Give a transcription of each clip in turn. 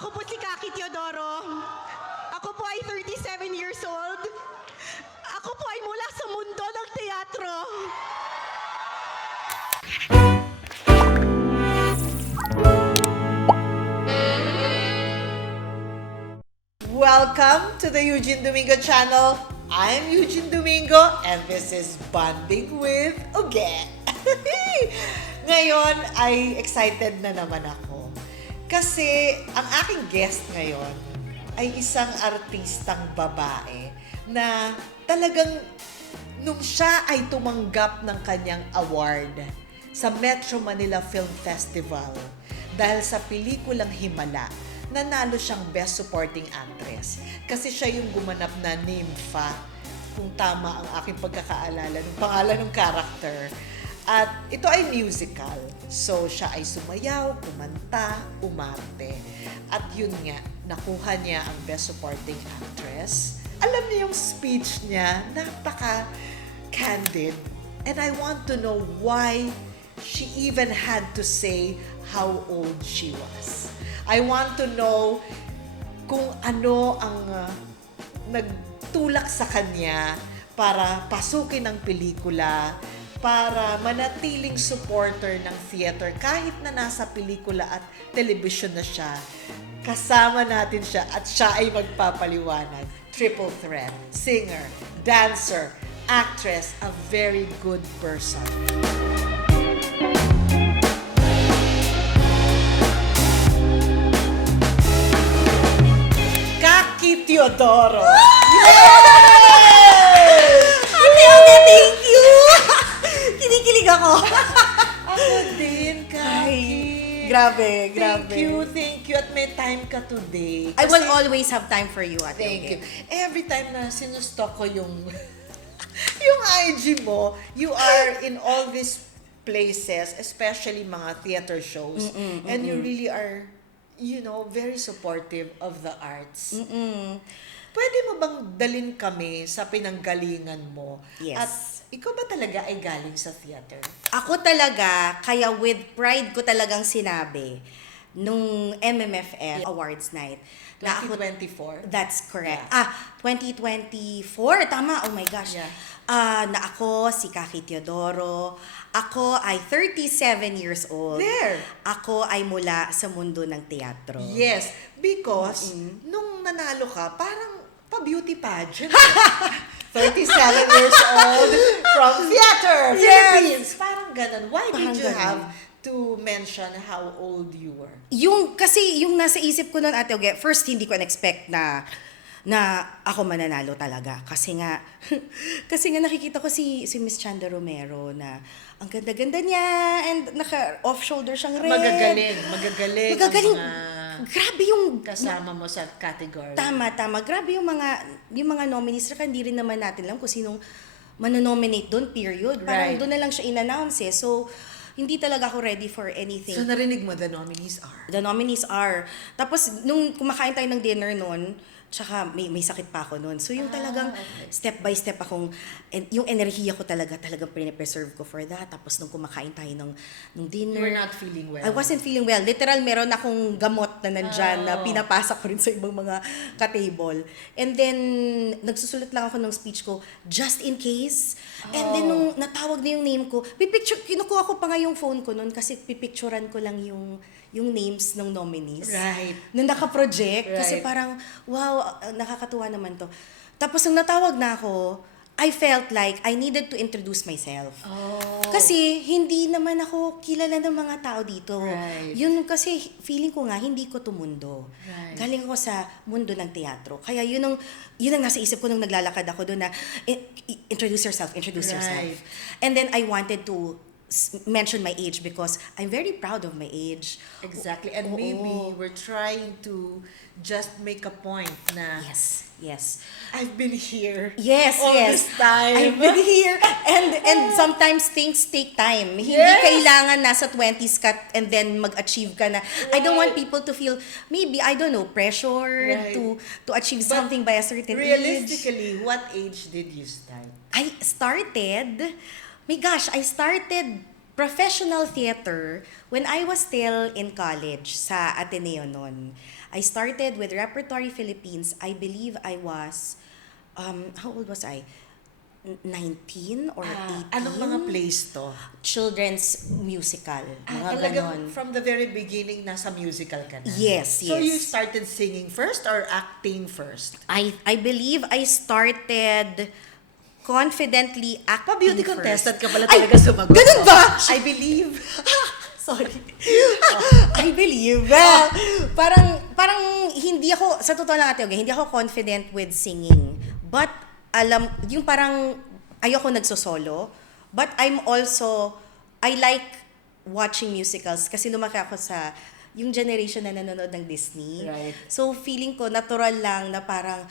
Ako po si Kaki Teodoro. Ako po ay 37 years old. Ako po ay mula sa mundo ng teatro. Welcome to the Eugene Domingo channel. I'm Eugene Domingo and this is Bonding with Uge. Ngayon ay excited na naman ako kasi ang aking guest ngayon ay isang artistang babae na talagang nung siya ay tumanggap ng kanyang award sa Metro Manila Film Festival dahil sa pelikulang Himala, nanalo siyang Best Supporting Actress. Kasi siya yung gumanap na Nympha, kung tama ang aking pagkakaalala ng pangalan ng character. At ito ay musical. So, siya ay sumayaw, kumanta, umarte. At yun nga, nakuha niya ang Best Supporting Actress. Alam niyo yung speech niya, napaka-candid. And I want to know why she even had to say how old she was. I want to know kung ano ang nagtulak sa kanya para pasukin ang pelikula, para manatiling supporter ng theater kahit na nasa pelikula at television na siya. Kasama natin siya at siya ay magpapaliwanag. Triple threat, singer, dancer, actress, a very good person. Kaki Teodoro. Ate Uge, thank you! Kinikilig ako. Ako din, Kaki. Grabe, grabe. Thank you. At may time ka today. I will Kasi- always have time for you, Ate Thank Uge. you. Every time na sinustok ko yung yung IG mo, you are in all these places, especially mga theater shows, and you really are, you know, very supportive of the arts. Pwede mo bang dalin kami sa pinanggalingan mo? Yes. At ikaw ba talaga ay galing sa theater? Ako talaga, kaya with pride ko talagang sinabi, nung MMFF Awards Night, na ako, 2024? that's correct. Yeah. 2024, tama, oh my gosh. Yeah. Na ako, si Kaki Teodoro, ako ay 37 years old. There. Ako ay mula sa mundo ng teatro. Yes, because nung nanalo ka, parang pa-beauty pageant. 37 years old from theater, Yes. Philippines. Parang ganun. Why Parang did you ganun. have to mention how old you were? Kasi yung nasa isip ko noon, Ate Uge, first hindi ko na-expect na ako mananalo talaga. Kasi nga nakikita ko si Miss Chanda Romero na ang ganda-ganda niya and naka-off-shoulder siyang red. Magagaling Magagaling. ang mga Grabe yung kasama mo sa category. Tama. Grabe yung mga nominees. Saka hindi rin naman natin alam kung sinong manonominate doon, period. Parang Right. doon na lang siya in-announce eh. So, hindi talaga ako ready for anything. So narinig mo, the nominees are? The nominees are. Tapos, nung kumakain tayo ng dinner noon, tsaka may sakit pa ako noon. So, yung talagang okay. step by step akong, yung enerhiya ko talagang pinipreserve ko for that. Tapos, nung kumakain tayo ng You dinner, were not feeling well. I wasn't feeling well. Literal, meron akong gamot na nandyan na Oh. pinapasa ko rin sa ibang mga ka-table. And then, nagsusulat lang ako ng speech ko, just in case. And then, nung natawag na yung name ko, kinukuha ko pa nga yung phone ko noon kasi pipicturean ko lang yung names ng nominees. Right. Nung naka-project. Kasi Right. parang, wow, nakakatuwa naman to. Tapos, nung natawag na ako, I felt like I needed to introduce myself. Oh. Kasi hindi naman ako kilala ng mga tao dito. Right. Yun kasi feeling ko nga hindi ko to mundo. Right. Galing ako sa mundo ng teatro. Kaya yun ang nasa isip ko nung naglalakad ako doon na introduce yourself. Right. And then I wanted to mention my age because I'm very proud of my age. Exactly. And Oo. maybe we're trying to just make a point na Yes. I've been here Yes, all yes. this time. I've been here. And sometimes things take time. Hindi Yes. kailangan nasa 20s ka and then mag-achieve ka na. I don't want Right. people to feel, maybe, I don't know, pressure Right. to achieve But something by a certain age. Realistically, what age did you start? I started professional theater, when I was still in college sa Ateneo noon, I started with Repertory Philippines. I believe I was, how old was I? 19 or 18? Anong mga plays to? Children's musical. Mga Talagang ganon. from the very beginning, nasa musical ka na. Yes, So yes. you started singing first or acting first? I believe I started confidently acting Pa-beauty first. contestant ka pala Ay, talaga sumagot. ganun ba? I believe. Sorry. I believe. Parang hindi ako, sa totoo lang Ate Oge, hindi ako confident with singing. But yung parang ayoko nagsosolo. But I'm also, I like watching musicals kasi lumaki ako sa yung generation na nanonood ng Disney. Right. So feeling ko natural lang na parang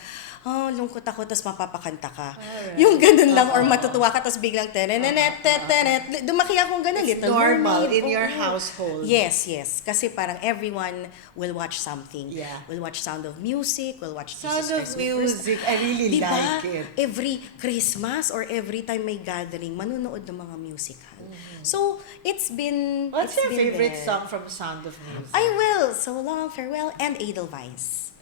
lungkot ako tapos mapapakanta ka. Alright. Yung ganun lang or matutuwa ka tapos biglang tenenet tetenet. Dumaki akong ganun. It's Little normal Mermaid. in your Oo. household. Yes, yes. Kasi parang everyone will watch something. Yeah. Will watch Sound of Music, will watch Sound Jesus of Christ Music. I really Diba? like it. Every Christmas or every time may gathering, manonood ng mga musical. So, it's been What's it's your been favorite there. song from Sound of Music? I will. So Long, Farewell, and Edelweiss.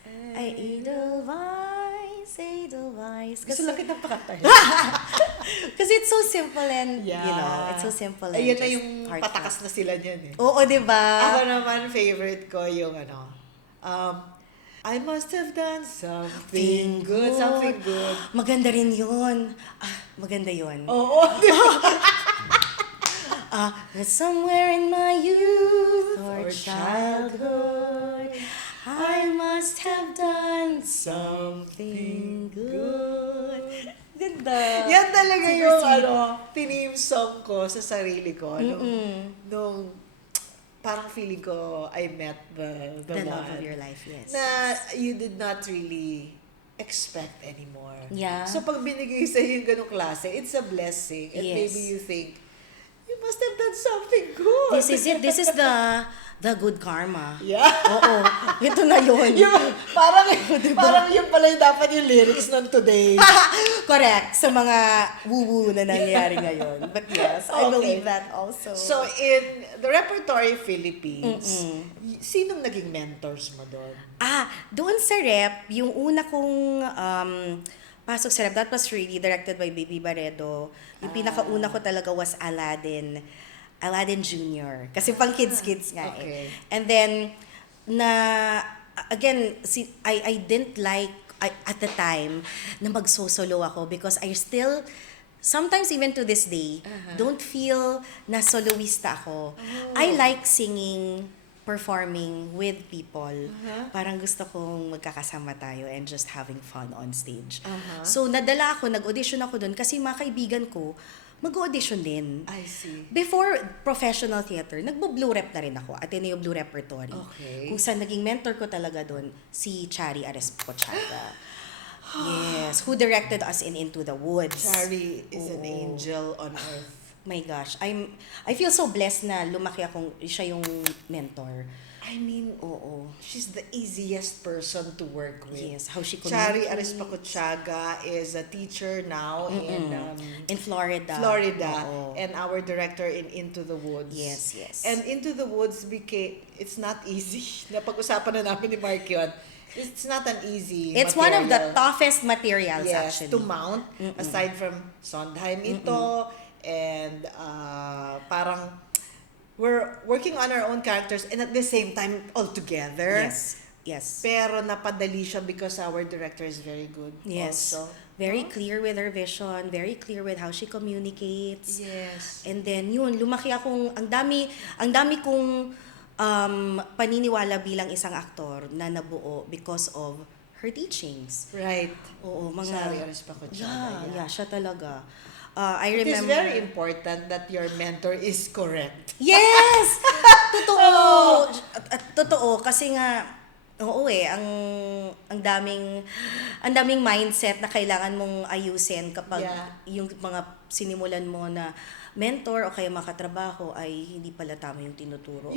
Edelweiss. Gusto lang kitang pakanta. Kasi it's so simple and, you know, it's so simple and Ayun na just yung heartfelt. patakas na sila niyan eh. Oo, di ba? Ako naman, favorite ko yung I must have done something good. Something good. Maganda rin yun. Maganda yun. Oo. Somewhere in my youth or Or childhood, I must have done something good. Ganda. Yan talaga Super yung sweet. team song ko sa sarili ko. Nung parang feeling ko I met the The one. love of your life, yes. Na you did not really expect anymore. Yeah. So pag binigay sa yung ganong klase, it's a blessing. And Yes. maybe you think, you must have done something good. This is it. This is the good karma. Yeah. Oo. Ito na yun. Yung, parang yung pala yung dapat yung lyrics ng today. Correct. Sa mga woo-woo na nangyayari ngayon. But yes, I Okay. believe that also. So in the Repertory Philippines, sinong naging mentors mo doon? Doon sa rep, yung una kong pasok sa rep, that was really directed by Baby Barredo. Yung pinakauna ko talaga was Aladdin Jr. Kasi pang kids nga okay. And then, again, I didn't like, at the time, na magsosolo ako because I still, sometimes even to this day, don't feel na soloista ako. I like singing, performing with people. Parang gusto kong magkakasama tayo and just having fun on stage. So, nag-audition ako doon kasi mga kaibigan ko, mag-audition din. I see. Before professional theater, nagbo-blue rep na rin ako. Ateneo Blue Repertory. Okay. Kung saan naging mentor ko talaga doon, si Chari Arespochaga. Yes, who directed us in Into the Woods. Chari is an Oo. angel on earth. My gosh, I feel so blessed na lumaki akong siya yung mentor. I mean, Oo. she's the easiest person to work with. Yes, how she Chari communicates. Arespacochaga is a teacher now In Florida. Florida, Oo. and our director in Into the Woods. Yes, yes. And Into the Woods it's not easy. Napag-usapan na namin ni Mark yun. It's not an easy It's one of the material. toughest materials Yes, actually. to mount. Aside from Sondheim ito, and parang we're working on our own characters and at the same time all together. Yes. Yes. Pero napadali siya because our director is very good Yes. also. Very clear with her vision, very clear with how she communicates. Yes. And then yun, lumaki akong, ang dami kong paniniwala bilang isang aktor na nabuo because of her teachings. Right. Oo, mga... Chari Arespacochaga. Yeah, siya talaga. I It is remember... very important that your mentor is correct. Yes! Totoo! Totoo, kasi nga, oo ang daming mindset na kailangan mong ayusin kapag yung mga sinimulan mo na mentor o kaya makatrabaho ay hindi pala tama yung tinuturo.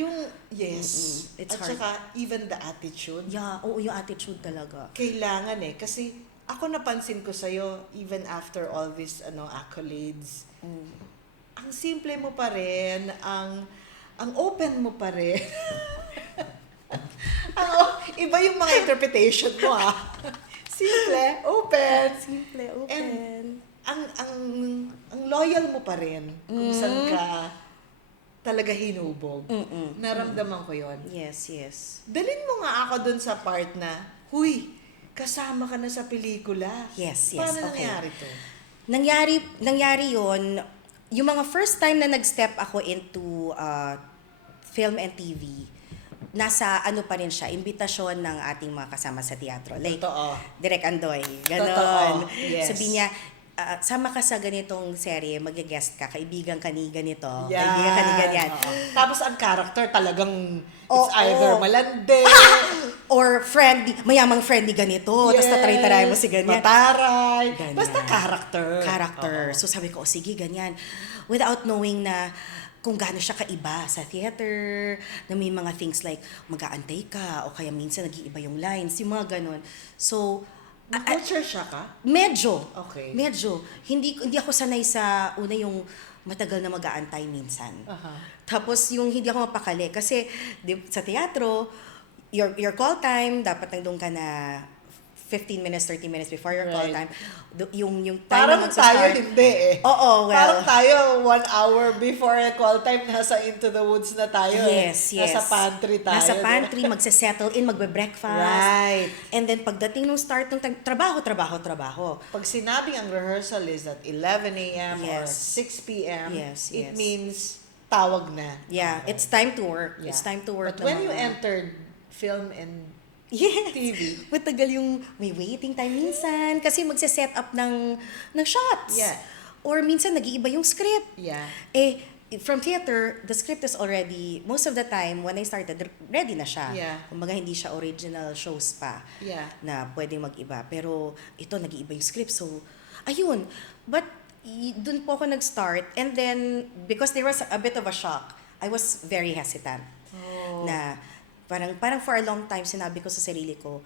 Yes. It's At hard. saka, even the attitude. Yeah, oo, yung attitude talaga. Kailangan kasi ako napansin ko sa'yo, even after all these accolades, ang simple mo pa rin, ang open mo pa rin. Iba yung mga interpretation mo, Simple, open. Simple, open. And ang loyal mo pa rin kung saan ka talaga hinubog. Naramdaman ko yon. Yes, yes. Dalin mo nga ako dun sa part na, huy, kasama ka na sa pelikula. Yes, yes, Paano okay. nangyari to? Nangyari yon yung mga first time na nag-step ako into film and TV, nasa ano pa rin siya, imbitasyon ng ating mga kasama sa teatro. Like, Totoo. Direk Andoy, ganon. Totoo, yes. Sabi niya, sama ka sa ganitong serye, mag-guest ka, kaibigan ka ni ganito, Yan. kaibigan ka ni ganyan. Oo. Tapos ang character talagang Oo. it's either malande, Or friendly, mayamang friendly ganito, tapos tatry-taray mo si ganyan. mataray, Ganyan. basta character. Character. Oo. So sabi ko, sige, ganyan. Without knowing na kung gaano siya kaiba sa theater, na may mga things like mag-aantay ka, o kaya minsan nag-iiba yung lines, yung mga ganon. So, Culture siya ka? medyo. Okay. Medyo. Hindi ako sanay sa una yung matagal na mag-aantay minsan. Aha. Tapos yung hindi ako mapakali kasi sa teatro, your call time, dapat nandun ka na 15 minutes, 30 minutes before your call Right. time. Yung time Parang na tayo magsa-start. hindi Oo, well. Parang tayo 1 hour before call time, nasa Into the Woods na tayo. Yes, yes. Nasa pantry tayo. Nasa pantry, magse-settle in, magbe-breakfast. Right. And then pagdating nung start ng trabaho. Pag sinabing ang rehearsal is at 11 a.m. or Yes. 6 p.m., Yes, it yes. means tawag na. Yeah, it's time to work. Yeah. It's time to work. But when ng you mga- entered film and Yes. TV. Matagal yung may waiting time minsan kasi magse-set up ng shots. Yeah. Or minsan nag-iiba yung script. Yeah. From theater, the script is already, most of the time, when I started, ready na siya. Yeah. Kumbaga, hindi siya original shows pa Yeah. na pwedeng mag-iba. Pero ito, nag-iiba yung script. So, ayun. But, dun po ako nag-start. And then, because there was a bit of a shock, I was very hesitant. Oh. Na, parang for a long time, sinabi ko sa sarili ko,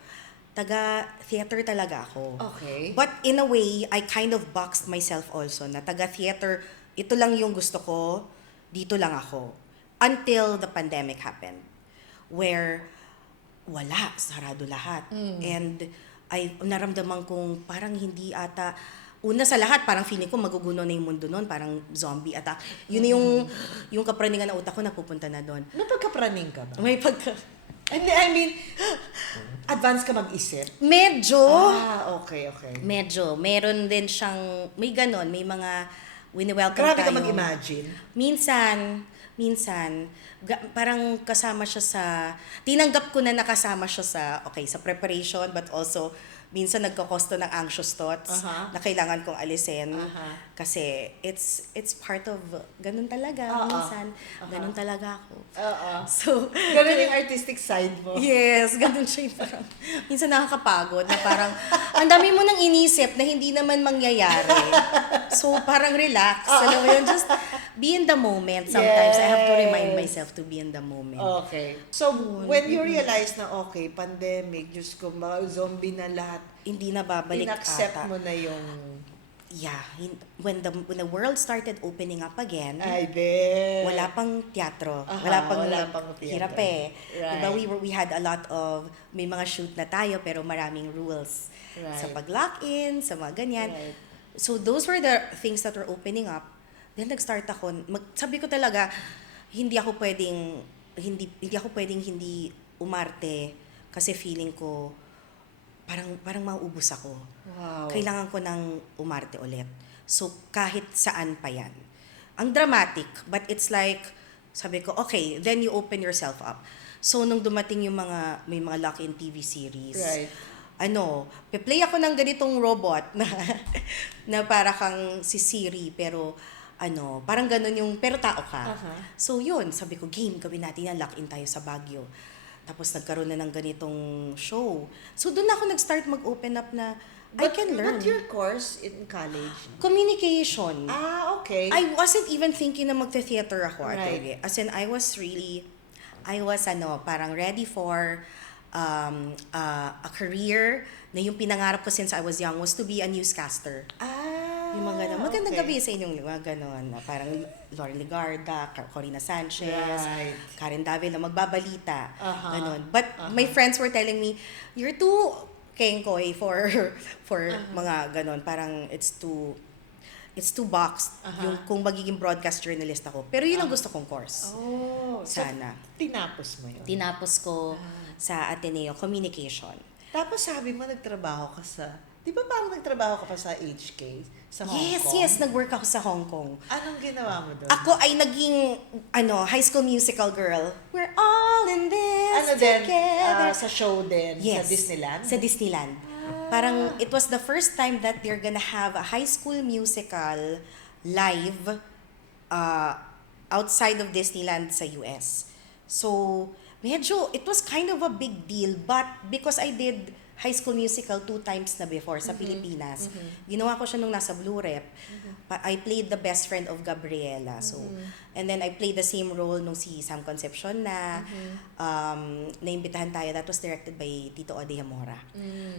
taga-theater talaga ako. Okay. But in a way, I kind of boxed myself also na taga-theater, ito lang yung gusto ko, dito lang ako. Until the pandemic happened. Where wala, sarado lahat. And naramdaman kong parang hindi ata, una sa lahat, parang feeling ko maguguno na yung mundo noon, parang zombie attack. Yun na yung kapraningan ng utak ko napupunta na doon. Napagkapraning ka ba? May pagka... I mean, advance ka mag-isip? Medyo. Okay. Medyo. Meron din siyang, may ganon, may mga wini-welcome Grabe ka tayo. mag-imagine. Minsan, parang kasama siya sa, tinanggap ko na nakasama siya sa, sa preparation, but also, minsan nagkakosto ng anxious thoughts Aha. na kailangan kong alisin. Aha. Kasi it's part of, ganun talaga, Oo. minsan. Aha. Ganun talaga ako. Oo. So, Ganun yung artistic side mo. yes, ganun siya yung parang, minsan nakakapagod na parang, ang dami mo nang inisip na hindi naman mangyayari. So, parang relax. Alam mo yun, just be in the moment. Sometimes I have to remind Yes. myself to be in the moment. Okay. So, when you realize na, pandemic, Diyos ko, mga zombie na lahat, Hindi na babalik in-accept ata. mo na yung, Yeah, when the world started opening up again, ay, be. wala pang teatro. Aha, wala pang theater. hirap eh. Right. Diba, we had a lot of, may mga shoot na tayo pero maraming rules. Right. Sa pag-lock-in, sa mga ganyan. Right. So those were the things that were opening up. Then nag-start ako, sabi ko talaga, hindi ako pwedeng hindi umarte kasi feeling ko parang mauubos ako. Wow. Kailangan ko ng umarte ulit. So, kahit saan pa yan. Ang dramatic, but it's like, sabi ko, okay, then you open yourself up. So, nung dumating yung may mga lock-in TV series, Right. pe-play ako ng ganitong robot na para kang si Siri, pero, parang ganun yung, pero tao ka. Aha. So, yun, sabi ko, game, gawin natin yan, lock-in tayo sa Baguio. Tapos nagkaroon na ng ganitong show. So doon ako nag-start mag-open up na I can learn. But your course in college? Communication. Okay. I wasn't even thinking na magte-theater ako. Right. As in, I was parang ready for a career na yung pinangarap ko since I was young was to be a newscaster. Yung mga ganon. Magandang okay. gabi sa inyong mga ganon. Na parang Lauren Legarda, Corina Sanchez, Right. Karen Davil na magbabalita. Aha. Ganon. But my friends were telling me, you're too kengkoy for mga ganon. Parang it's too boxed yung kung magiging broadcast journalist ako. Pero yun ang gusto kong course. Oh, Sana. So, tinapos mo yun. Tinapos ko sa Ateneo Communication. Tapos sabi mo, nagtrabaho ka sa... Di ba parang nagtrabaho ka pa sa HK? Sa Hong Kong? Yes, nag-work ako sa Hong Kong. Anong ginawa mo doon? Ako ay naging High School Musical girl. We're all in this Ano din? together. Sa show din? Yes. Sa Disneyland? Sa Disneyland. Parang it was the first time that they're gonna have a High School Musical live outside of Disneyland sa US. So, it was kind of a big deal, but because I did High School Musical 2 times na before sa Pilipinas, ginawa ko siya nung nasa Blue Rep. I played the best friend of Gabriela. So, and then I played the same role nung si Sam Concepcion na naimbitahan tayo. That was directed by Tito Ode Zamora.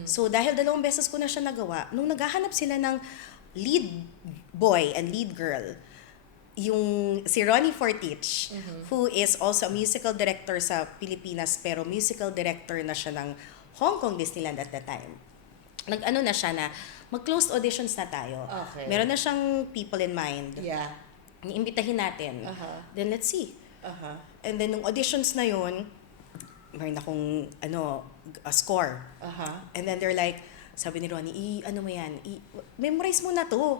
So, dahil 2 beses ko na siya nagawa, nung naghahanap sila ng lead boy and lead girl, yung si Ronnie Fortich, who is also a musical director sa Pilipinas, pero musical director na siya ng Hong Kong Disneyland at that time. Nag-ano na siya na, mag-closed auditions na tayo. Okay. Meron na siyang people in mind. Yeah. Iimbitahin natin. Then let's see. And then nung auditions na yun, meron akong a score. And then they're like, sabi ni Ronnie, mo yan, memorize mo na to.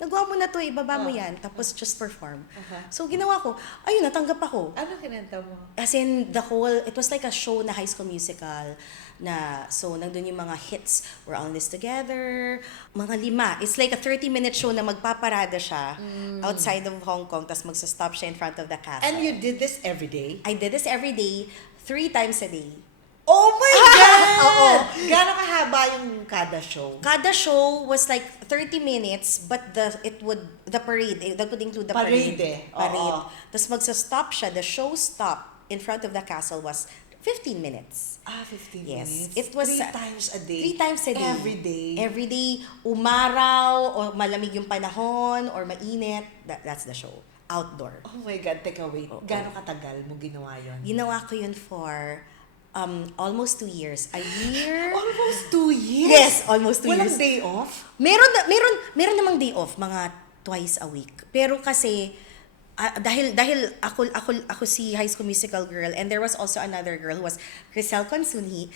Nagawa mo na to, ibaba mo yan, tapos just perform. So ginawa ko, ayun, natanggap ako. Ano kinanta mo? As in, it was like a show na High School Musical na, so nandun yung mga hits, We're All in This Together, mga 5. It's like a 30-minute show na magpaparada siya outside of Hong Kong, tapos magsa-stop siya in front of the castle. And you did this every day? I did this every day, 3 times a day. Oh my God! Oo. Gano'ng kahaba yung kada show? Kada show was like 30 minutes, but the parade, that would include the parade. Oo. Tapos magsa-stop siya, the show stop in front of the castle was 15 minutes. 15 Yes. minutes? It was 3 times a day? 3 times a day. Every day? Every day, umaraw, o malamig yung panahon, or mainit, that's the show. Outdoor. Oh my God, teka wait. Gano'ng katagal mo ginawa yun? Ginawa ko yun for almost 2 years. A year? Almost 2 years? Yes, almost 2 years. Walang day off? Meron namang day off, mga twice a week. Pero kasi dahil ako si High School Musical girl, and there was also another girl who was Crisel Consunhi.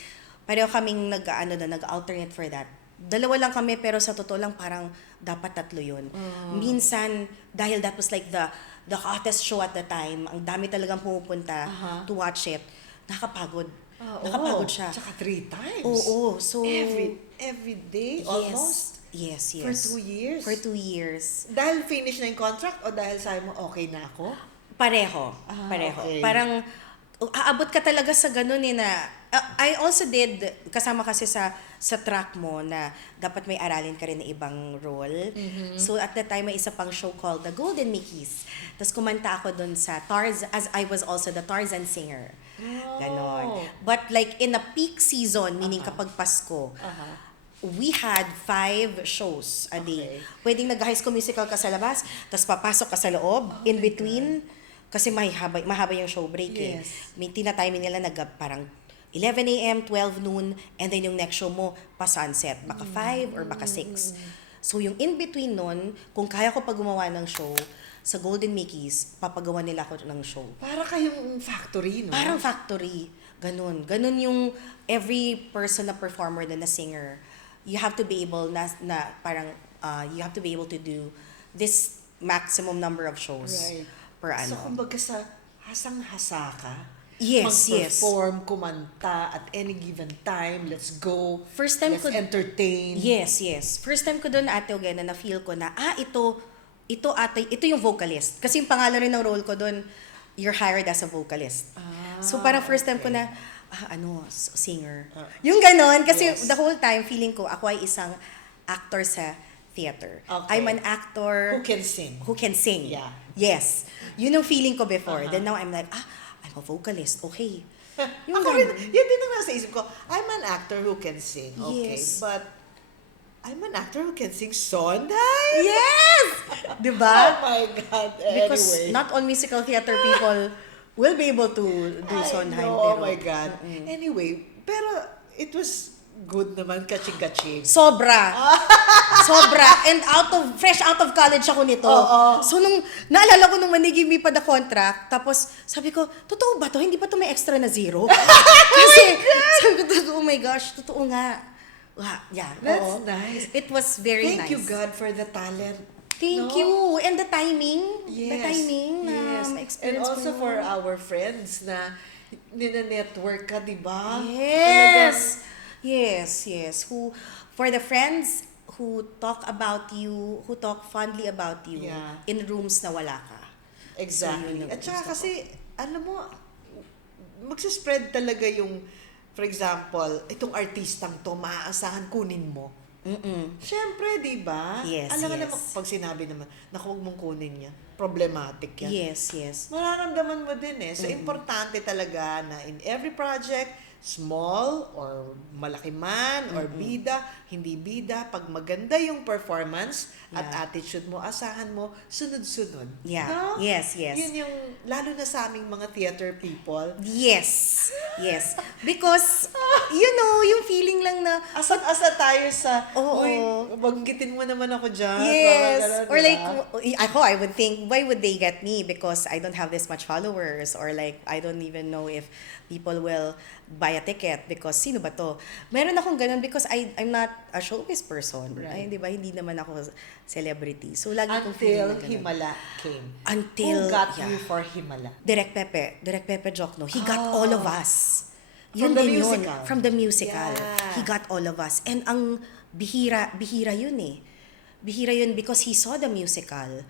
Pareho kaming nag-alternate for that. 2 lang kami, pero sa totoo lang parang dapat 3 yun. Minsan, dahil that was like the hottest show at the time, ang dami talagang pumupunta to watch it, nakakapagod. Nakapagod siya. Tsaka 3 times? Oo. So, Every day? Almost? Yes. For 2 years? For 2 years. Dahil finish na yung contract o dahil sabi mo, okay na ako? Pareho. Okay. Parang, aabot ka talaga sa ganun na, I also did, kasama kasi sa track mo na dapat may aralin ka rin na ibang role. So at the time, may isa pang show called The Golden Mickeys. Tapos kumanta ako dun sa Tarzan, as I was also the Tarzan singer. Ganon. But like in a peak season, meaning kapag Pasko, we had 5 shows a day. Pwedeng nag-High School Musical ka sa labas, tapos papasok ka sa loob, in between, kasi mahaba yung show break eh. Yes. May tina-timing nila parang 11 a.m., 12 noon, and then yung next show mo, pa-sunset. Baka 5 or baka 6. So yung in-between nun, kung kaya ko pa gumawa ng show, sa Golden Mickeys, papagawa nila ako ng show. Para kayong factory, no? Parang factory. Ganun. Ganun yung every person na performer na singer. You have to be able you have to be able to do this maximum number of shows per So, annum. kumbaga sa hasang-hasa ka, Yes. mag-perform, kumanta at any given time, let's go, First time let's ko- entertain. Yes. First time ko doon, Ate Eugenia, na feel ko na, ito yung vocalist. Kasi yung pangalan rin ng role ko doon, you're hired as a vocalist. So parang first time ko na, singer. Yung ganon, kasi Yes. the whole time, feeling ko, ako ay isang actor sa theater. Okay. I'm an actor Who can sing? who can sing. Yeah. Yes. Yun yung feeling ko before. Then now I'm like, I'm a vocalist. Okay. Yung Ako rin, ganon. yun din ang nasa isip ko. I'm an actor who can sing. Okay. Yes. But, I'm an actor who can sing Sondheim? Yes! Oh Diba? my God. Because Anyway. not all musical theater people will be able to do I Sondheim. know, oh pero- my God. Anyway, pero it was good naman, kaching-kaching. Sobra. Sobra. And fresh out of college ako nito. Oo. So nung, naalala ko nung manigim me pa the contract, tapos sabi ko, totoo ba to? Hindi ba to may extra na zero? Kasi, sabi ko, oh my gosh, totoo nga. Yeah. That's oo. nice. It was very Thank nice. you, God, for the talent. Thank No? you. And the timing. Yes. The timing na Yes. And ma-experience ko also yun. for our friends na nina-network ka, di ba? Yes. Yes. For the friends who talk about you, who talk fondly about you Yeah. in rooms na wala ka. Exactly. So, yun ang At saka gusto ko. kasi, alam mo, magsispread talaga yung, for example, itong artistang to, maaasahan kunin mo. Siyempre, di ba? Yes, Alam mo yes. naman, pag sinabi naman, naku, huwag mong kunin niya. Problematic yan. Yes. Mararamdaman mo din eh. So, importante talaga na in every project, small or malaki man or bida, hindi bida, pag maganda yung performance at Yeah. attitude mo, asahan mo, sunod-sunod. Yeah. No? Yes. Yun yung, lalo na sa aming mga theater people, Yes. Because, yung feeling lang na, asa tayo sa, Oo. uy, banggitin mo naman ako dyan. yes. Mga ganun, Or diba? like, I would think, why would they get me? Because I don't have this much followers. Or like, I don't even know if people will buy a ticket because sino ba to? Meron akong ganun because I'm not a showbiz person. Right. Ay, di ba? Hindi naman ako celebrity. So, lagi kong feeling Until na ganun. Himala came. Until, Who got yeah. you for Himala? Direk Pepe Jokno. He got all of us. From Yun the din yun. musical. From the musical. Yeah. He got all of us. And ang bihira yun eh. Bihira yun because he saw the musical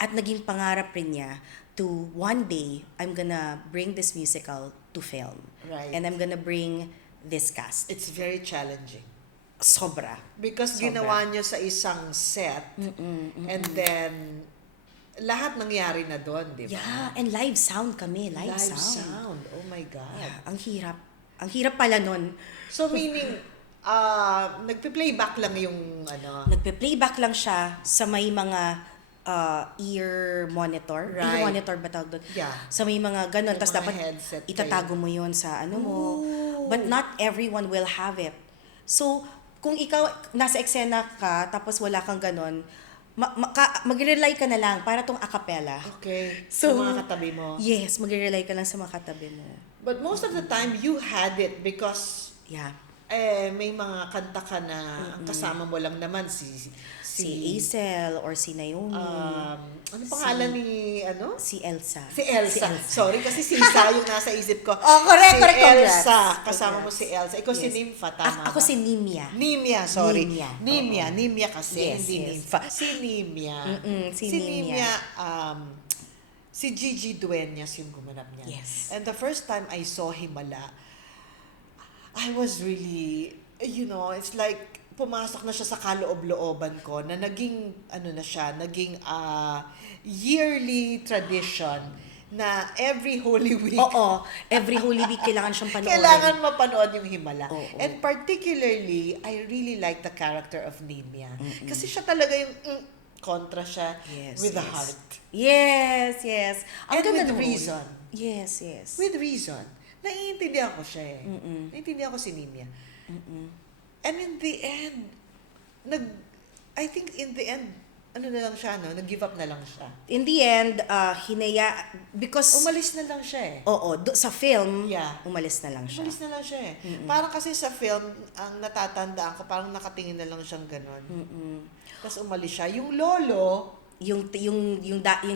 at naging pangarap rin niya to one day, I'm gonna bring this musical to film. Right. And I'm gonna bring this cast. It's very challenging. Sobra. Because Sobra. ginawa nyo sa isang set, and then, lahat nangyari na doon, di ba? Yeah, and live sound kami. Live sound. Oh my God. Yeah, ang hirap. Ang hirap pala nun. So, meaning, nagpe-playback lang yung, Nagpe-playback lang siya sa may mga ear monitor. Right. Ear monitor ba tawag doon? Yeah. Sa may mga ganun. Yung Tapos mga dapat headset itatago mo yun sa ano mo. Ooh. But not everyone will have it. So, kung ikaw nasa eksena ka, tapos wala kang ganun, mag-rely ka na lang para tong acapella. Okay. So, So, mga katabi mo. Yes, mag-rely ka lang sa mga katabi mo. But most of the time, you had it because, Yeah. may mga kanta ka na ang kasama mo lang naman Si Aisel or si Naomi. ano pangalan ni, si Elsa. Si Elsa. Sorry, kasi si Isa yung nasa isip ko. Oh, correct, si correct, congrats. Elsa. Kasama mo Congrats. si Elsa. Ikaw si Yes. Nympha, tama Ako ba? si Nimia. Nimia, sorry. Nimia. Nimia kasi, Yes, hindi yes. Nympha. Si Nimia. Si Nimia. Si Gigi Dueñas yung gumanap niya. Yes. And the first time I saw Himala, I was really, it's like, pumasok na siya sa kaloob-looban ko na naging, naging yearly tradition na every Holy Week, Oo. Every Holy Week, kailangan siyang panoorin. kailangan mapanood yung Himala. Oo. And particularly, I really like the character of Nimia. Kasi siya talaga yung kontra siya Yes, with the yes. heart. Yes. Ang And ganda with ng role. reason. Yes. With reason. Naiintindihan ko siya eh. Naiintindihan ko si Nimia. And in the end, I think in the end, na lang siya, nag-give up na lang siya. In the end, because, Umalis na lang siya eh. oo, sa film, Yeah. umalis na lang siya. Umalis na lang siya eh. Parang kasi sa film, ang natatandaan ko, parang nakatingin na lang siyang gano'n. Tapos umalis siya. Yung lolo, Yung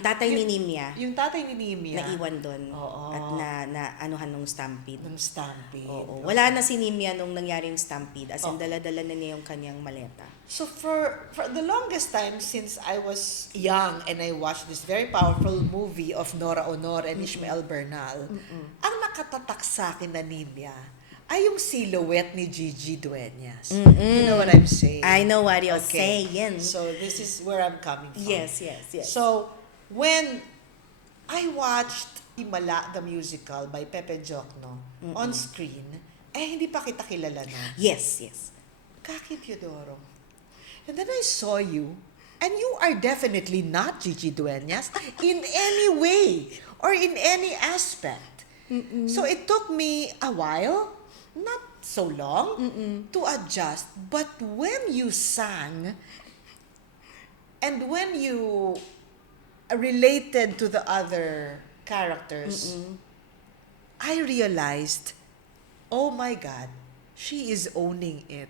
tatay ni Nimia, yung tatay ni Nimia, naiwan doon. Oo. At na anuhan nung stampede. ng stampede. Oo. Wala na si Nimia nung nangyari yung stampede. As in, dala-dala na niya yung kanyang maleta. So for the longest time since I was young and I watched this very powerful movie of Nora Honor and Ishmael Bernal, ang nakatatak sa akin na Nimia ay yung silhouette ni Gigi Dueñas. You know what I'm saying? I know what you're Okay. saying. So this is where I'm coming from. Yes. So when I watched Himala the musical by Pepe Jokno on screen, hindi pa kita kilala na. Yes. Kaki Teodoro. And then I saw you, and you are definitely not Gigi Dueñas in any way or in any aspect. So it took me a while, not so long, to adjust. But when you sang, and when you related to the other characters, I realized, oh my God, she is owning it.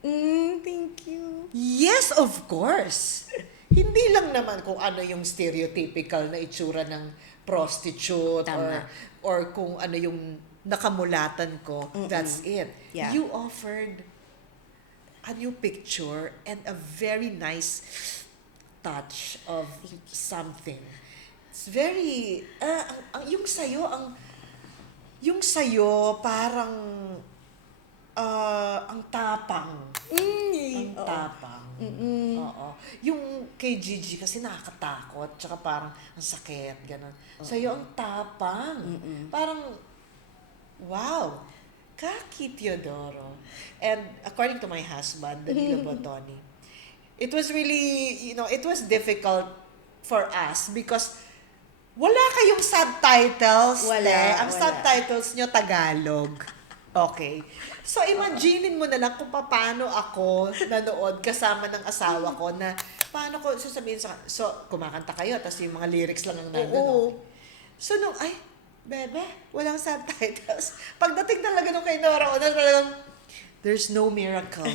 Thank you. Yes, of course. Hindi lang naman kung ano yung stereotypical na itsura ng prostitute Tama. or kung ano yung nakamulatan ko. That's it. Yeah. You offered a new picture and a very nice touch of something. It's very yung sayo parang ang tapang. Ang tapang. Oo. Yung kay Gigi kasi nakakatakot, tsaka parang ang sakit, ganun. Sa'yo ang tapang. Parang, wow, Kaki Teodoro. And according to my husband, Danilo Botoni, it was really, it was difficult for us because wala kayong subtitles. Wala, Ang wala. subtitles nyo Tagalog. Okay. So, imaginin mo na lang kung paano ako nanood kasama ng asawa ko na paano ko sasabihin so, kumakanta kayo, tapos yung mga lyrics lang ang nandun. Oo. Okay. So, nung, bebe, walang subtitles. Pagdating talaga nung kay Nora, talagang, there's no miracle.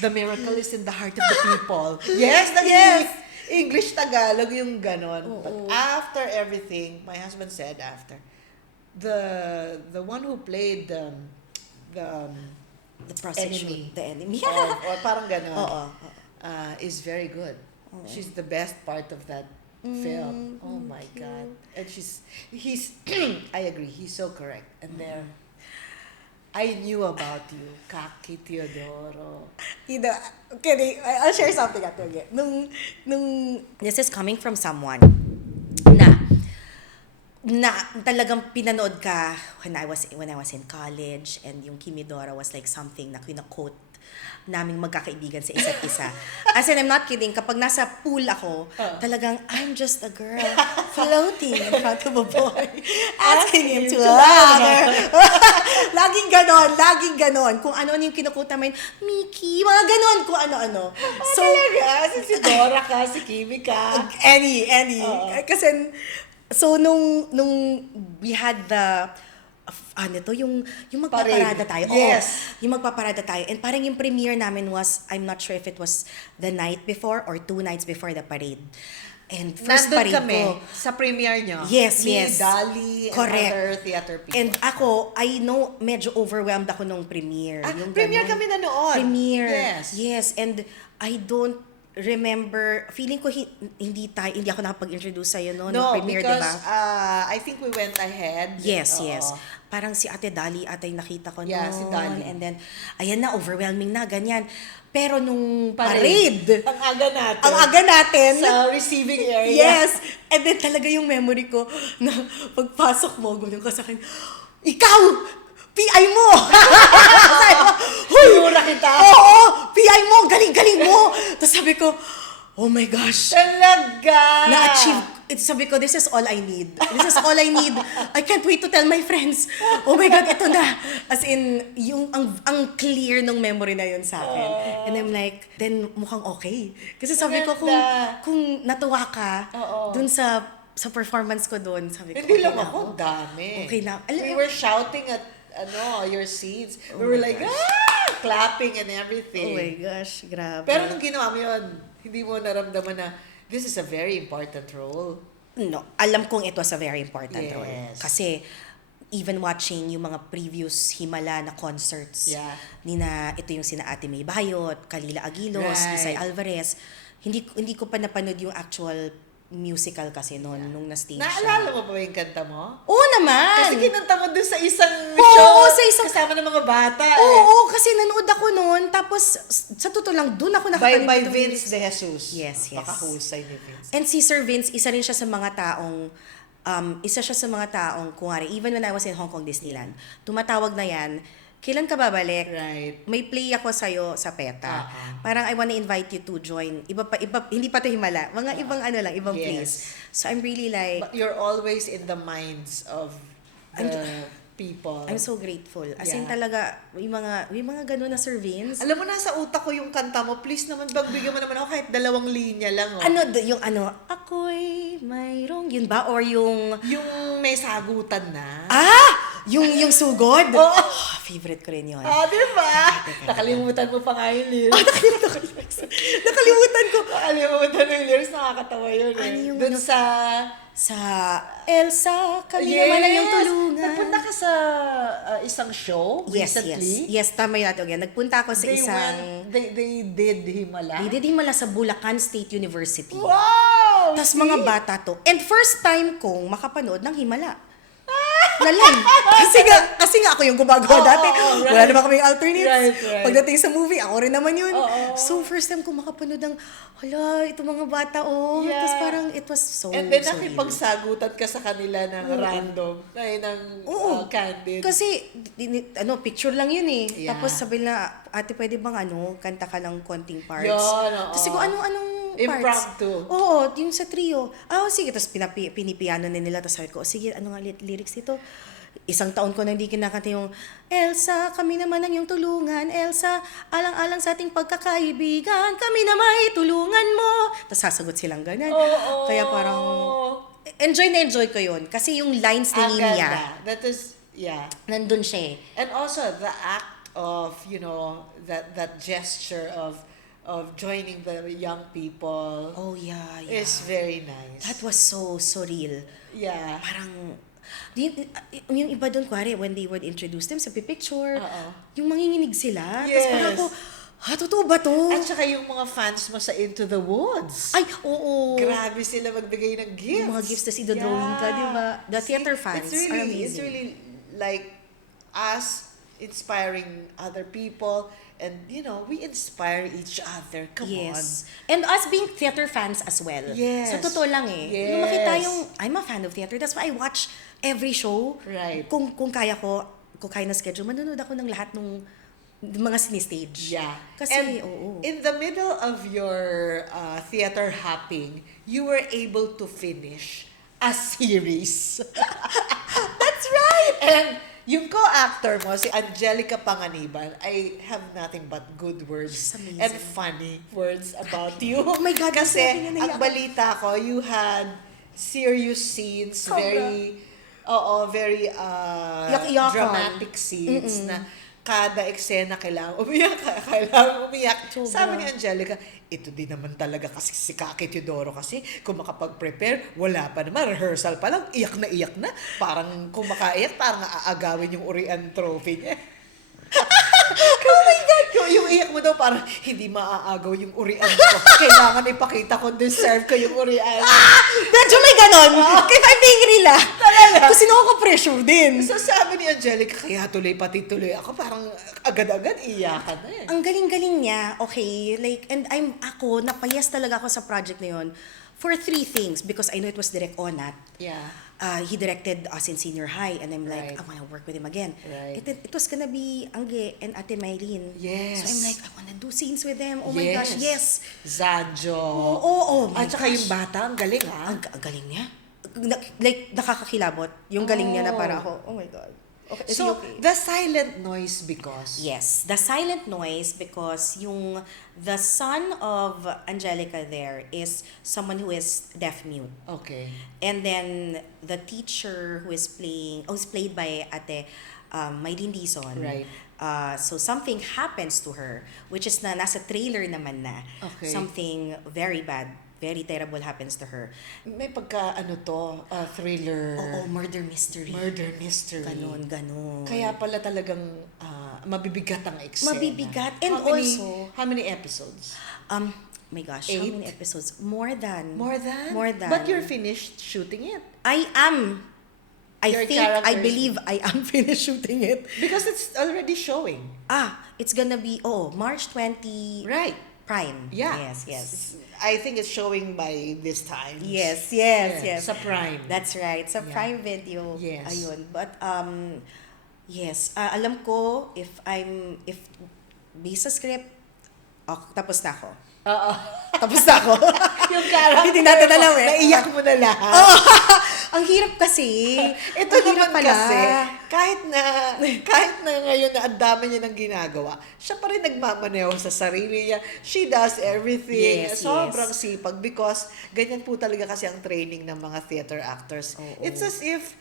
The miracle is in the heart of the people. Yes, Yes. English Tagalog yung ganon. But after everything, my husband said after, the one who played the prostitute. enemy. The enemy. or parang ganon. Oo. Is very good. She's the best part of that film. Oh my God. And he's, I agree, he's so correct. And there, I knew about you, Kaki Teodoro. Okay, I'll share something at again. This is coming from someone na talagang pinanood ka when I was in college, and yung Kimidora was like something na quote naming magkakaibigan sa isa't isa. As in, I'm not kidding, kapag nasa pool ako, talagang I'm just a girl floating in front of a boy asking him to love her. Laging ganon. Kung ano yung kinukuta mo yun, Mickey, mga ganon, kung ano-ano. So, talaga, si Dora ka, si Kimi ka. Any. Kasi, so, nung we had the, yung magpaparada Parade. tayo. Yes. Oo, yung magpaparada tayo. And parang yung premiere namin was, I'm not sure if it was the night before or 2 nights before the parade. And first Nandun parade kami ko. sa premiere nyo. Yes, Ni yes. Dali and Correct. other theater people. And ako, I know, medyo overwhelmed ako nung premiere. Yung premiere ganun. kami nanood. Premiere. Yes. Yes. And I don't remember, feeling ko hindi ako nakapag-introduce sa'yo no, nung premiere, because diba? I think we went ahead. Yes, Oo. yes. Parang si Ate Dali atay nakita ko Yeah, noon. si Dali. And then, ayan na, overwhelming na, ganyan. Pero nung parade, Ang aga natin. ang aga natin, Sa receiving area. yes. And then talaga yung memory ko na pagpasok mo, gano'n ka sa akin, ikaw! PI mo! Sabi ko, huy! Tinura kita. Oo! PI mo! Galing-galing mo! Tapos sabi ko, oh my gosh! Talaga! Na-achieve. Sabi ko, this is all I need. This is all I need. I can't wait to tell my friends. Oh my God, ito na. As in, yung ang clear nung memory na yun sa akin. And I'm like, then mukhang okay. Kasi sabi ko, Ganda. kung natuwa ka Oo. dun sa performance ko dun, sabi ko, Hindi okay lang na ako, ang dami. Okay na. Alam We mo- were shouting at your scenes. We Oh were my like, gosh. clapping and Oh everything. my gosh, grabe. Pero nung ginawa mo yun, hindi mo naramdaman na this is a very important role. No, alam kong it was a very important role. Yes. Kasi even watching yung mga previous Himala na concerts, Yeah. ito yung sina Ate May Bayot, Kalila Aguilos, Right. Isay Alvarez, hindi ko pa napanood yung actual musical kasi noon, nung na-stage Naalala siya. mo ba yung kanta mo? Oo naman! Kasi kinanta mo dun sa isang Oo, show. sa isang- Kasama ng mga bata. Oo, kasi nanood ako noon, tapos sa totoo lang, doon ako By nakakalimutan. Vince De Jesus. Yes, yes. Napakahusay ni Vince. And si Sir Vince, isa rin siya sa mga taong, kung even when I was in Hong Kong Disneyland, tumatawag na yan kailan ka babalik? Right. May play ako sa'yo sa PETA. Uh-huh. Parang I wanna invite you to join. Iba, hindi pa to Himala. Mga ibang ano lang, ibang Yes. place. So I'm really like, But you're always in the minds of the people. I'm so grateful. As in Yeah. talaga, may mga ganun na Sir Vince. Alam mo, nasa utak ko yung kanta mo. Please naman, bagbigyan mo naman ako kahit 2 linya lang. Oh. Yung ako'y mayroong, yun ba? Or yung, Yung may sagutan na. yung sugod? Oo. Favorite ko rin yun. Di ba? Nakalimutan mo pa nga yung lyrics. Nakalimutan ko. Nakalimutan mo yung lyrics. Nakakatawa yun eh. Ano yung Dun ano? sa... Sa Elsa, kami naman lang yung tulungan. Nagpunta ka sa isang show recently. Yes, tama yun natin. Again. Nagpunta ako sa They did Himala. They did Himala sa Bulacan State University. Wow! Tapos mga bata to. And first time kong makapanood ng Himala. Na live. Kasi nga ako yung gumagawa dati. right. Wala naman kaming alternates. Right. Pagdating sa movie, ako rin naman yun. Oo. So first time ko makapanood ng, hala, ito mga bata, Yeah. Tapos parang it was so And then so nakipagsagutan ka sa kanila ng random. Ay, ng candid. Kasi, picture lang yun eh. Yeah. Tapos sabi na, ate, pwede bang kanta ka ng konting parts? Yun, oo. Tapos ko, anong parts? Impromptu. Oo, yung sa trio. Sige. Tapos pinipiano na nila. Tapos sabi ko, sige, ano nga lyrics dito? Isang taon ko na hindi kinakanta yung, Elsa, kami naman ang iyong tulungan. Elsa, alang-alang sa ating pagkakaibigan. Kami na may tulungan mo. Tapos sasagot silang ganyan. Oo. Kaya parang, enjoy na enjoy ko yun. Kasi yung lines ni Ang Ninya, ganda. That is, yeah. nandun siya eh. And also the act of, that gesture of joining the young people Oh, yeah. is very nice. That was so surreal. Yeah. Parang, yung iba doon, kuwari, when they would introduce them sa picture, Oo. yung manginginig sila. Tapos Yes. parang ako, totoo ba to? At saka yung mga fans mo sa Into the Woods. Ay, oo. Grabe sila magbigay ng gifts. Yung mga gifts, tas idodrawing ka, di ba? The theater fans it's are really, amazing. It's really like us inspiring other people, and we inspire each other. Come Yes. And us being theater fans as well. Yes. Sa totoo lang eh. Yes. Yung makita I'm a fan of theater. That's why I watch every show. Right. Kung kaya na schedule, manonood ako ng lahat ng mga sinistage. Yeah. Kasi, and oo. in the middle of your theater hopping, you were able to finish a series. That's right! And yung co-actor mo, si Angelica Panganiban, I have nothing but good words She's amazing. and funny words about you. Oh my God, Kasi sabi niya, naiyak ang balita ko, you had serious scenes, Sobra. very Iyak-iyakan. dramatic scenes na kada eksena kailangan umiyak. Sobra. Sabi ni Angelica, ito din naman talaga kasi si Kaki Teodoro kasi kung makapag-prepare, wala pa naman, rehearsal pa lang, iyak na. Parang kung makaiyak, parang aagawin yung Urian Trophy niya. Oh my God! Yung iyak mo daw parang hindi maaagaw yung Urian ko. Kailangan ipakita ko, deserve ko yung Urian. Medyo may ganon. If I'm being real Talaga? Kasi pressure din. So sabi ni Angelica, kaya pati tuloy ako, parang agad-agad iyakan na eh. Ang galing-galing niya, okay, and ako, napayas talaga ako sa project na yun for 3 things because I know it was Direk Onat. Yeah. He directed us in senior high and I'm like, Right. I wanna work with him again. Right. It was gonna be Angge and Ate Maylene. Yes. So I'm like, I wanna do scenes with them. Oh my gosh, yes. Zanjo. Oh my At saka gosh. yung bata, ang galing ha. Ang galing niya. Nakakakilabot. Yung galing niya na para ako, oh my God. Okay, is he So, okay? the silent noise because... Yes, the silent noise because the son of Angelica there is someone who is deaf-mute. Okay. And then the teacher who is played by Ate Maylene Dizon. Right. So something happens to her, which is nasa trailer naman na. Okay. Something very bad, very terrible happens to her. May pagka, thriller. Oo, murder mystery. Murder mystery. Ganon. Kaya pala talagang mabibigat ang eksena. Mabibigat. And How many episodes? My gosh, 8? how many episodes? More than. More than? More than. But you're finished shooting it. I Your think, I characters- believe I am finished shooting it. Because it's already showing. It's gonna be, March 20. Right. Prime. Yeah. Yes. I think it's showing by this time. Yes. Sa Prime. That's right. Sa Yeah. Prime Video. Yes. Ayun. But, Yes. Alam ko, if based sa script, tapos na ako. Oo. Tapos na ako. Yung character Hindi natin alam mo, eh. naiyak mo na lahat. Oh, ang hirap kasi. Ito Ang hirap naman kasi, kahit na ngayon na ang dami niya ng ginagawa, siya pa rin nagmamaneho sa sarili niya. She does everything. Yes, Sobrang sipag because ganyan po talaga kasi ang training ng mga theater actors. Oo. It's as if,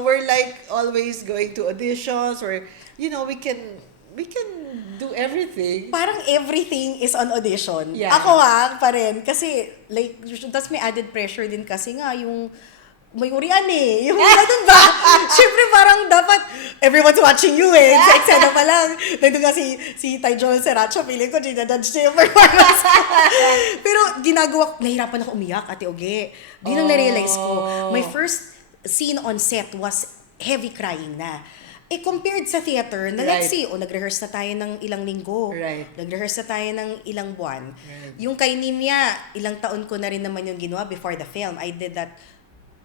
we're like always going to auditions or, we can do everything. Parang everything is on audition. Yeah. Ako pa rin. Kasi, like, that's may added pressure din kasi nga, yung may urian eh. Yung ganun ba? Siyempre parang dapat, everyone's watching you eh. Sa eksena pa lang. Nandun nga si Ty Joel Seracho, feeling ko, ginadudge niya yung performance. Pero nahirapan ako umiyak, Ate Oge. Di nang na-realize ko. My first scene on set was heavy crying na. Compared sa theater, na let's Right. see, nag-rehearse na tayo ng ilang linggo. Right. Nag-rehearse na tayo ng ilang buwan. Right. Yung kay Nimya, ilang taon ko na rin naman yung ginawa before the film. I did that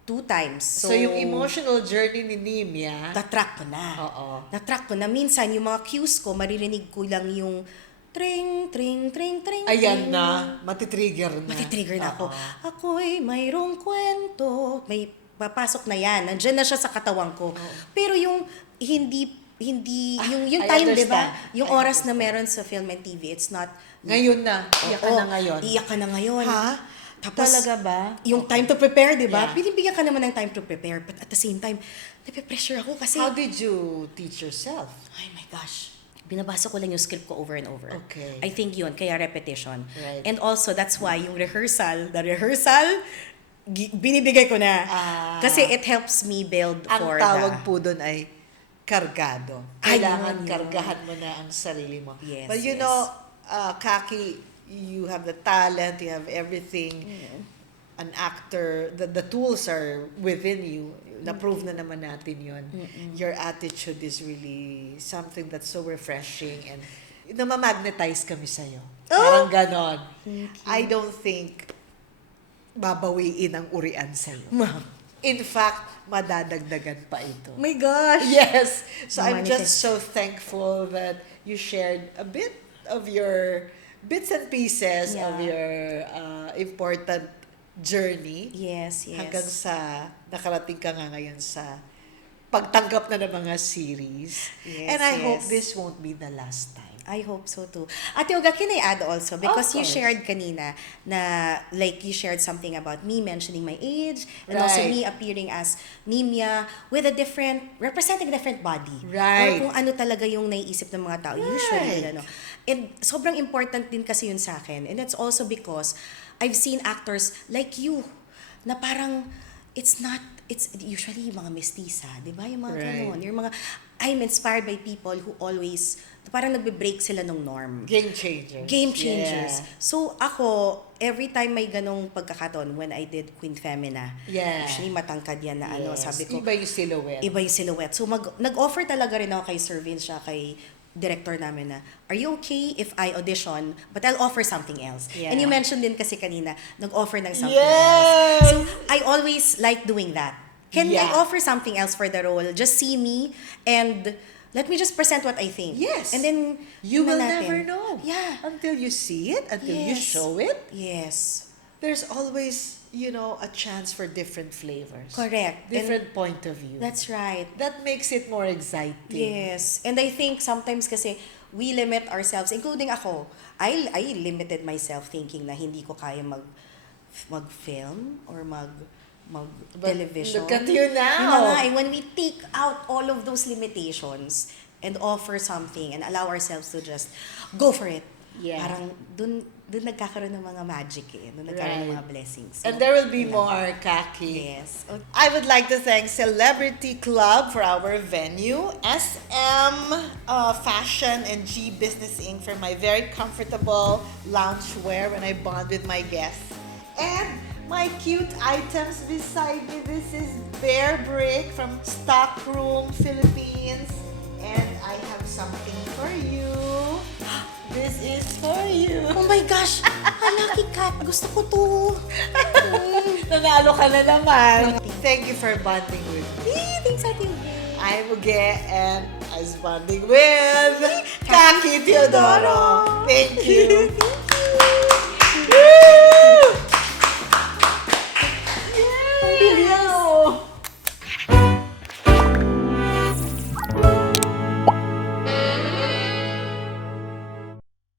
2 times. So yung emotional journey ni Nimya, Na-track ko na. Oo. Na-track ko na. Minsan, yung mga cues ko, maririnig ko lang yung tring, tring, tring, tring. ayan tring. na, matitrigger na. Matitrigger na ako. Oo. Ako'y mayroong kwento. May papasok na yan. Nandiyan na siya sa katawan ko. Pero yung hindi yung I time, di ba? understand. Yung I oras na meron sa film and TV, it's not Ngayon na, iyak ka Oo, na ngayon. Iyak ka na ngayon. Ha? Tapos, Talaga ba? yung time to prepare, di ba? Yeah. Binibigyan ka naman ng time to prepare. But at the same time, nape-pressure ako kasi, How did you teach yourself? oh my gosh, binabasa ko lang yung script ko over and over. Okay. I think yun, kaya repetition. Right. And also, that's why yung the rehearsal, binibigay ko na. Kasi it helps me build Ang for tawag po doon ay kargado. Ay, Kailangan yun. kargahan mo na ang sarili mo. Yes, But you yes. know, Kaki, you have the talent, you have everything. An actor, the tools are within you. Na-prove na naman natin yun. Your attitude is really something that's so refreshing and namamagnetize kami sa'yo. Parang ganon. I don't think babawiin ang urian sa'yo. In fact, madadagdagan pa ito. my gosh! Yes. So I'm Manifest. just so thankful that you shared a bit of your bits and pieces of Yeah. your important journey Yes, yes. hanggang sa nakarating ka nga ngayon sa pagtanggap na ng mga series. Yes, And I hope yes. this won't be the last time. I hope so too. Ate Olga, can I add also? Because Of you course. shared kanina na, like, you shared something about me mentioning my age and also Right. me appearing as Nimya with representing a different body. Right. Or kung ano talaga yung naiisip ng mga tao. Usually, Right. And sobrang important din kasi yun sa akin. And it's also because I've seen actors like you na parang it's usually yung mga mestiza, di ba? Yung mga Right. ganon. Yung mga, I'm inspired by people who always, parang nagbe-break sila ng norm. Game changers. Game changers. Yeah. So ako, every time may ganong pagkakataon, when I did Queen Femina, Yeah. usually matangkad yan na Yes. sabi ko, Iba yung silhouette. iba yung silhouette. So nag-offer talaga rin ako kay Sir Vince, siya kay director namin na, are you okay if I audition, but I'll offer something else? Yeah. And you mentioned din kasi kanina, nag-offer ng something Yes! else. So I always like doing that. Can Yeah. I offer something else for the role? Just see me and let me just present what I think. Yes. And then, You tingnan will natin. never know. Yeah. Until you see it, until you Yes. show it, Yes. there's always, a chance for different flavors. Correct. Different point of view. That's right. That makes it more exciting. Yes. And I think sometimes kasi we limit ourselves, including ako. I limited myself thinking na hindi ko kaya mag-film or But television. look at you now. Yun na nga eh, when we take out all of those limitations and offer something and allow ourselves to just go for it. Yeah. Parang dun nagkakaroon ng mga magic eh. Dun nagkakaroon ng Right. mga blessings. So, And there will be more, Kaki. yes. Okay. I would like to thank Celebrity Club for our venue, SM Fashion and G Business Inc. for my very comfortable loungewear when I bond with my guests. And my cute items beside me. This is Bear Brick from Stockroom, Philippines. And I have something for you. This is for you. Oh my gosh! Lucky cat! Gusto ko to! Nanalo ka na naman. Thank you for bonding with me. Thanks, Ate Uge. I'm Uge, and I was bonding with Kaki Teodoro. Thank you. Thank you.